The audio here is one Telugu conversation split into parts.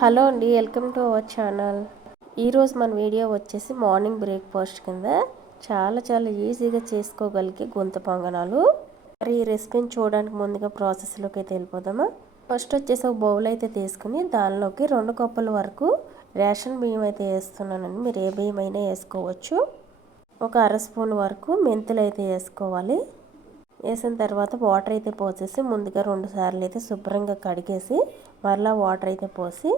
హలో అండి, వెల్కమ్ టు అవర్ ఛానల్. ఈరోజు మన వీడియో వచ్చేసి మార్నింగ్ బ్రేక్ఫాస్ట్ కింద చాలా ఈజీగా చేసుకోగలిగే గుంత పొంగనాలు. మరి ఈ రెసిపీని చూడడానికి ముందుగా ప్రాసెస్లోకి అయితే వెళ్ళిపోదామా. ఫస్ట్ వచ్చేసి ఒక బౌల్ అయితే తీసుకుని దానిలోకి 2 కప్పుల వరకు రేషన్ బియ్యం అయితే వేస్తున్నానండి. మీరు ఏ బియ్యం అయినా వేసుకోవచ్చు. ఒక అర స్పూన్ వరకు మెంతులు అయితే వేసుకోవాలి. వేసిన తర్వాత వాటర్ అయితే పోసేసి ముందుగా 2 సార్లు అయితే శుభ్రంగా కడిగేసి మరలా వాటర్ అయితే పోసి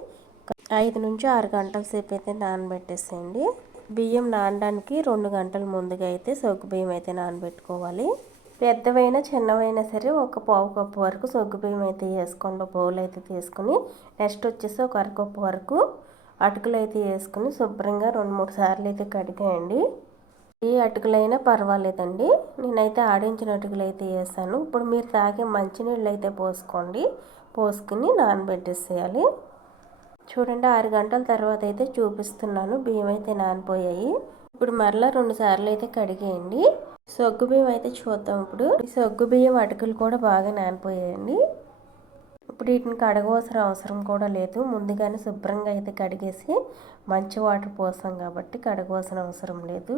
5 నుంచి 6 గంటల సేపు అయితే నానబెట్టేసేయండి. బియ్యం నానడానికి 2 గంటల ముందుగా అయితే సగ్గు బియ్యం అయితే నానబెట్టుకోవాలి. పెద్దవైనా చిన్నవైనా సరే ఒక పావు కప్పు వరకు సగ్గు బియ్యం అయితే వేసుకోండి. బౌల్ అయితే తీసుకుని నెక్స్ట్ వచ్చేసి ఒక అరకప్పు వరకు అటుకులు అయితే వేసుకుని శుభ్రంగా 2-3 సార్లు అయితే కడిగేయండి. ఏ అటుకులైనా పర్వాలేదండి. నేనైతే ఆడించిన అటుకులు అయితే వేసాను. ఇప్పుడు మీరు తాగే మంచినీళ్ళు అయితే పోసుకుని నానబెట్టేసేయాలి. చూడండి 6 గంటల తర్వాత అయితే చూపిస్తున్నాను. బియ్యం అయితే నానిపోయాయి. ఇప్పుడు మరలా 2 సార్లు అయితే కడిగేయండి. సగ్గు బియ్యం అయితే చూద్దాం. ఇప్పుడు ఈ సగ్గు బియ్యం అటుకులు కూడా బాగా నానిపోయాయండి. ఇప్పుడు వీటిని కడగవలసిన అవసరం కూడా లేదు. ముందుగానే శుభ్రంగా అయితే కడిగేసి మంచి వాటర్ పోసాం కాబట్టి కడగవలసిన అవసరం లేదు.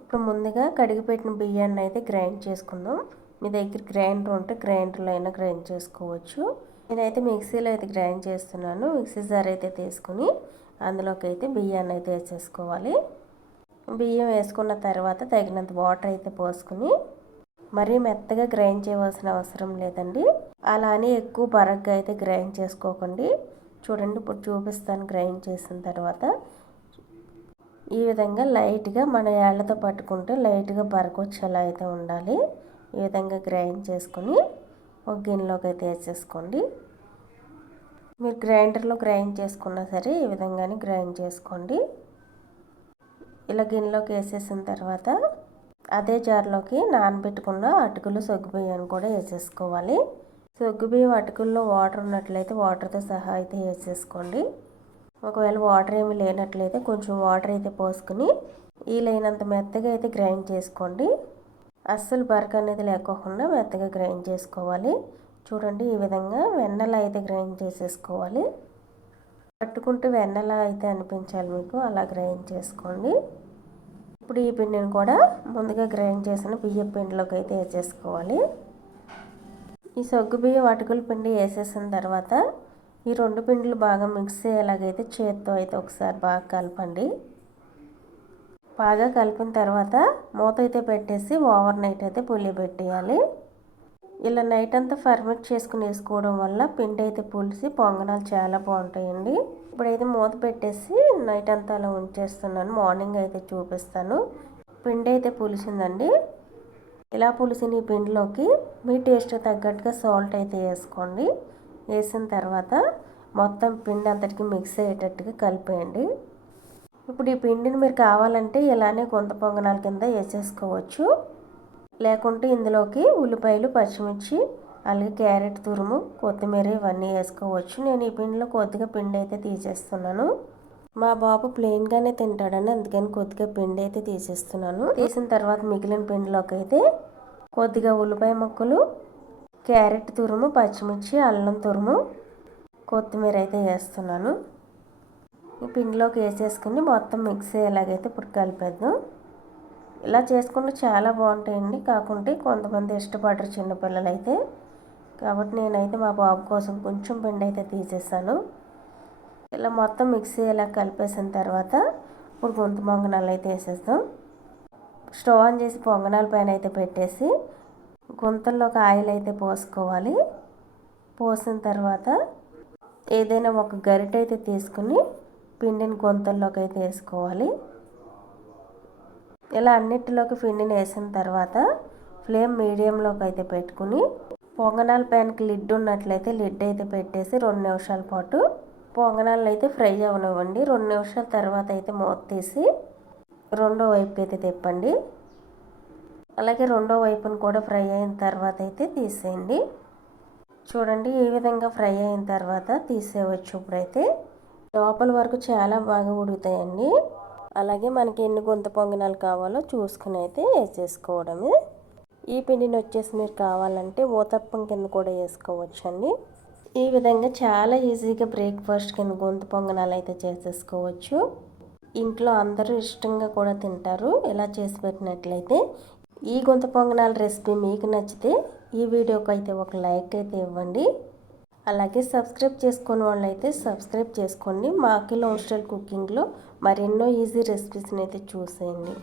ఇప్పుడు ముందుగా కడిగి పెట్టిన బియ్యాన్ని అయితే గ్రైండ్ చేసుకుందాం. మీ దగ్గర గ్రైండర్ ఉంటే గ్రైండర్లో అయినా గ్రైండ్ చేసుకోవచ్చు. నేనైతే మిక్సీలో అయితే గ్రైండ్ చేస్తున్నాను. మిక్సీ జార్ అయితే తీసుకుని అందులోకి అయితే బియ్యాన్ని అయితే వేసేసుకోవాలి. బియ్యం వేసుకున్న తర్వాత తగినంత వాటర్ అయితే పోసుకుని మరీ మెత్తగా గ్రైండ్ చేయవలసిన అవసరం లేదండి. అలానే ఎక్కువ బరగ్గా అయితే గ్రైండ్ చేసుకోకండి. చూడండి ఇప్పుడు చూపిస్తాను. గ్రైండ్ చేసిన తర్వాత ఈ విధంగా లైట్గా మన ఏళ్లతో పట్టుకుంటే లైట్గా బరకొచ్చేలా అయితే ఉండాలి. ఈ విధంగా గ్రైండ్ చేసుకొని ఒక గిన్నెలోకి అయితే వేసేసుకోండి. మీరు గ్రైండర్లో గ్రైండ్ చేసుకున్నా సరే ఈ విధంగానే గ్రైండ్ చేసుకోండి. ఇలా గిన్నెలోకి వేసేసిన తర్వాత అదే జార్లోకి నానబెట్టుకున్న అటుకులు సగ్గుబియ్యాన్ని కూడా వేసేసుకోవాలి. సగ్గుబియ్యం అటుకుల్లో వాటర్ ఉన్నట్లయితే వాటర్తో సహా అయితే వేసేసుకోండి. ఒకవేళ వాటర్ ఏమి లేనట్లయితే కొంచెం వాటర్ అయితే పోసుకుని వీలైనంత మెత్తగా అయితే గ్రైండ్ చేసుకోండి. అస్సలు బరక అనేది లేకోకుండా మెత్తగా గ్రైండ్ చేసుకోవాలి. చూడండి ఈ విధంగా వెన్నలా అయితే గ్రైండ్ చేసేసుకోవాలి. పట్టుకుంటే వెన్నలా అయితే అనిపించాలి మీకు, అలా గ్రైండ్ చేసుకోండి. ఇప్పుడు ఈ పిండిని కూడా ముందుగా గ్రైండ్ చేసిన బియ్యం పిండిలోకి అయితే వేసేసుకోవాలి. ఈ సగ్గు బియ్యం అటుకుల పిండి వేసేసిన తర్వాత ఈ 2 పిండిలు బాగా మిక్స్ అయ్యేలాగైతే చేత్తో అయితే ఒకసారి బాగా కలపండి. బాగా కలిపిన తర్వాత మూత అయితే పెట్టేసి ఓవర్ నైట్ అయితే పులియబెట్టేయాలి. ఇలా నైట్ అంతా ఫర్మెంట్ చేసుకుని వేసుకోవడం వల్ల పిండి అయితే పులిసి పొంగనాలు చాలా బాగుంటాయండి. ఇప్పుడైతే మూత పెట్టేసి నైట్ అంతా అలా ఉంచేస్తున్నాను. మార్నింగ్ అయితే చూపిస్తాను. పిండి అయితే పులిసిందండి. ఇలా పులిసిన ఈ పిండిలోకి మీ టేస్ట్ తగ్గట్టుగా సాల్ట్ అయితే వేసుకోండి. వేసిన తర్వాత మొత్తం పిండి అంతటికి మిక్స్ అయ్యేటట్టుగా కలిపేయండి. ఇప్పుడు ఈ పిండిని మీరు కావాలంటే ఇలానే గుంత పొంగనాల కింద వేసేసుకోవచ్చు. లేకుంటే ఇందులోకి ఉల్లిపాయలు, పచ్చిమిర్చి, అలాగే క్యారెట్ తురుము, కొత్తిమీర ఇవన్నీ వేసుకోవచ్చు. నేను ఈ పిండిలో కొద్దిగా పిండి అయితే తీసేస్తున్నాను. మా బాబు ప్లెయిన్గానే తింటాడని అందుకని కొద్దిగా పిండి అయితే తీసేస్తున్నాను. తీసిన తర్వాత మిగిలిన పిండిలోకి అయితే కొద్దిగా ఉల్లిపాయ ముక్కలు, క్యారెట్ తురుము, పచ్చిమిర్చి, అల్లం తురుము, కొత్తిమీర అయితే వేస్తున్నాను. ఈ పిండిలోకి వేసేసుకుని మొత్తం మిక్స్ అయ్యేలాగైతే ఇప్పుడు కలిపేద్దాం. ఇలా చేసుకుంటే చాలా బాగుంటాయండి. కాకుంటే కొంతమంది ఇష్టపడరు చిన్నపిల్లలు అయితే, కాబట్టి నేనైతే మా బాబు కోసం కొంచెం పిండి అయితే తీసేసాను. ఇలా మొత్తం మిక్స్ అయ్యేలా కలిపేసిన తర్వాత ఇప్పుడు గుంత పొంగనాలు అయితే వేసేద్దాం. స్టవ్ ఆన్ చేసి పొంగనాల పైన అయితే పెట్టేసి గుంతల్లోకి ఆయిల్ అయితే పోసుకోవాలి. పోసిన తర్వాత ఏదైనా ఒక గరిటె అయితే తీసుకుని పిండిని గుంతల్లోకి అయితే వేసుకోవాలి. ఇలా అన్నిటిలోకి పిండిని వేసిన తర్వాత ఫ్లేమ్ మీడియంలోకి అయితే పెట్టుకుని పొంగనాల ప్యాన్కి లిడ్ ఉన్నట్లయితే లిడ్ అయితే పెట్టేసి 2 నిమిషాల పాటు పొంగనాలను అయితే ఫ్రై అవనివ్వండి. 2 నిమిషాల తర్వాత అయితే మూత తీసి రెండో వైపు అయితే తిప్పండి. అలాగే రెండో వైపును కూడా ఫ్రై అయిన తర్వాత అయితే తీసేయండి. చూడండి ఈ విధంగా ఫ్రై అయిన తర్వాత తీసేయవచ్చు. ఇప్పుడైతే లోపల వరకు చాలా బాగా ఉడుకుతాయండి. అలాగే మనకి ఎన్ని గుంత పొంగనాలు కావాలో చూసుకుని అయితే వేసేసుకోవడమే. ఈ పిండిని వచ్చేసి మీరు కావాలంటే ఊతప్పం కింద కూడా వేసుకోవచ్చండి. ఈ విధంగా చాలా ఈజీగా బ్రేక్ఫాస్ట్ కింద గొంతు పొంగనాలు అయితే చేసేసుకోవచ్చు. ఇంట్లో అందరూ ఇష్టంగా కూడా తింటారు ఇలా చేసి పెట్టినట్లయితే. ఈ గొంతు పొంగనాల రెసిపీ మీకు నచ్చితే ఈ వీడియోకి అయితే ఒక లైక్ అయితే ఇవ్వండి. అలాగే సబ్స్క్రైబ్ చేసుకునే వాళ్ళైతే సబ్స్క్రైబ్ చేసుకోండి. మా అఖిల హోస్టల్ కుకింగ్లో మరెన్నో ఈజీ రెసిపీస్ని అయితే చూసేయండి.